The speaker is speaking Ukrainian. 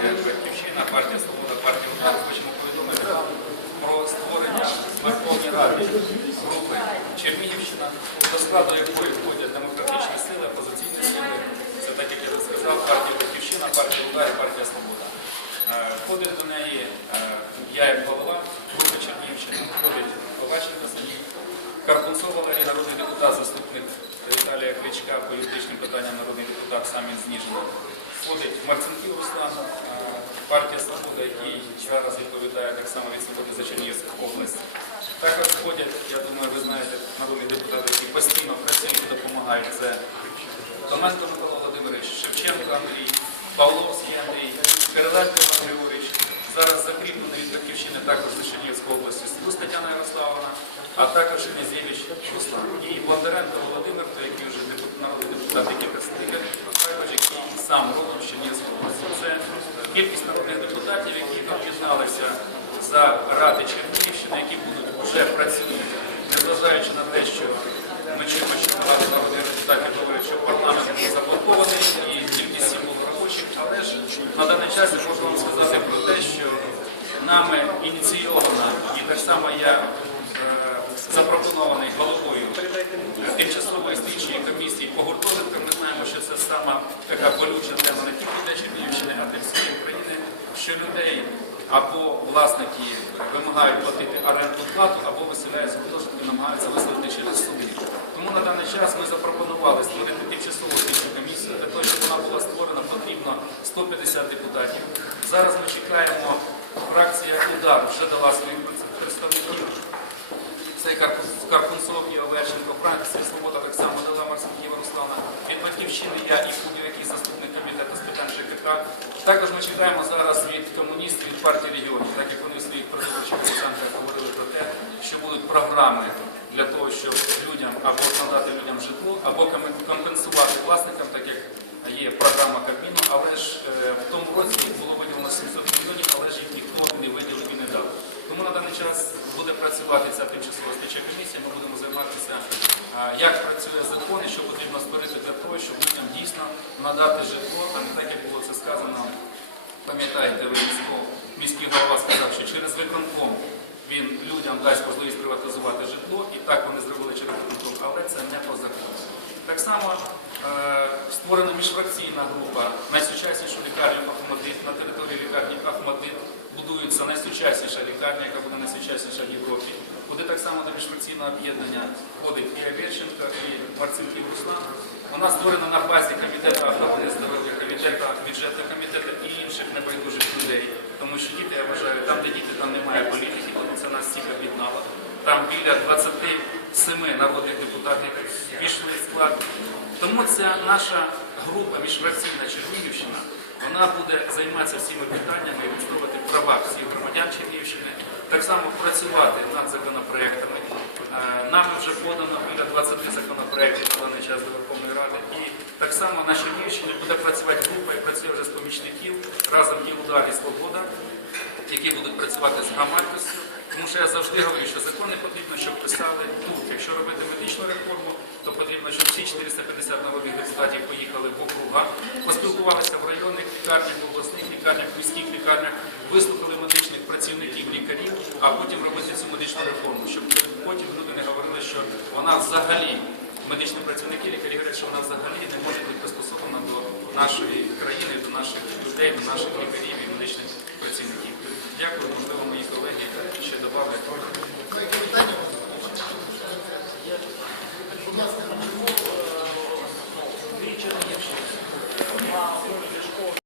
Батьківщина, партія Свобода, партія Удар хочемо повідомити про створення Верховної Ради групи Чернігівщина, до складу якої входять демократичні сили, опозиційні сили. Це так як я вже сказав, партія Батьківщина, партія Удар партія Свобода. Е, Входить до неї е, як голова групи Чернігівщини, входить Коваченко Сергій, Карпунцов Валерій, народний депутат, заступник Віталія Кличка по юридичним народний депутат сам із Ніжина. Входить Марцинків Руслан, партія Свобода, який зараз відповідає так само від свободи за Чернігівську область. Також входять, я думаю, ви знаєте, народні депутати, які постійно працюють і допомагають. Це Томенко Микола Володимирович, Шевченко Андрій, Павловський Андрій, Кириленко Іван. Зараз закріплений від Батьківщини також з Чернігівської області Стус Тетяна Ярославовна, а також Князєвич Руслан. І Бондаренко Володимир, то який вже народний депутат, який сам родом з Чернігівської області. Це кількість народних депутатів, які об'єдналися за Ради Чернігівщини, які будуть вже працюють, незважаючи на те, що ми чуємо, що багато народних депутатів говорять, що парламент був заблокований і кількість сім було робочих, але ж на даний час я можу вам сказати про те, що нами ініційована і так само я сама така болюча тема не тільки для Чернігівщини, а для всієї України, що людей або власники вимагають платити орендну плату, або виселяються і намагаються виселити через суди. Тому на даний час ми запропонували створити тимчасову слідчу комісію. Для того, щоб вона була створена, потрібно 150 депутатів. Зараз ми чекаємо, фракція удар вже дала своїх представників. Це Карпу- Карпунцов Олешенко, фракція Свобода так само дала Марсенківа Руслана. Від Батьківщини я і Кубів, який заступник комітету з питань ЖКХ. Також ми чекаємо зараз від комуністів, від партії регіонів, так як вони в своїх передвиборчих обіцянках говорили про те, що будуть програми для того, щоб людям або надати людям житло, або компенсувати власникам, так як є програма Кабміну, але ж е, в тому році їх було виділено 700 мільйонів, але ж їх ніхто не виділив і не дав. Тому на даний час буде працювати ця тимчасова слідча комісія. Ми будемо займатися, як працює закон і що потрібно створити для того, щоб людям дійсно надати житло, а так, як було це сказано. Пам'ятаєте, ви міський голова сказав, що через виконком він людям дасть можливість приватизувати житло, і так вони зробили через виконком, але це не по закону. Так само е, створена міжфракційна група найсучаснішу лікарню Ахмадит на території лікарні Ахмадит найсучасніша лікарня, яка буде найсучасніша в Європі. Куди так само до міжфракційного об'єднання входить і Авєрченко, і Марцинків Руслан. Вона створена на базі комітету охорони здоров'я, комітету бюджетного комітету і інших небайдужих людей. Тому що діти, я вважаю, там, де діти, там немає політики, тому це нас всіх об'єднало. Там біля 27 народних депутатів пішли в склад. Тому ця наша група міжфракційна Чернігівщина, вона буде займатися всіми питаннями і відстоювати права всіх громадян Чернігівщини, так само працювати над законопроектами. Е, Нами вже подано біля 20 законопроєктів на даний час до Верховної Ради. І так само на Чернігівщині буде працювати група і працює вже з помічників разом і удар і свобода, які будуть працювати з громадськістю. Тому що я завжди говорю, що закони потрібно, щоб писали тут. Якщо робити медичну реформу, то потрібно, щоб всі 450 народних депутатів поїхали в округа, поспілкувалися лікарнях, обласних лікарнях, міських лікарнях, вислухали медичних працівників, лікарів, а потім робити цю медичну реформу, щоб потім люди не говорили, що вона взагалі, медичні працівники, лікарі говорять, що вона взагалі не може бути пристосована до нашої країни, до наших людей, до наших лікарів і медичних працівників. Дякую, можливо, мої колеги ще добавлять.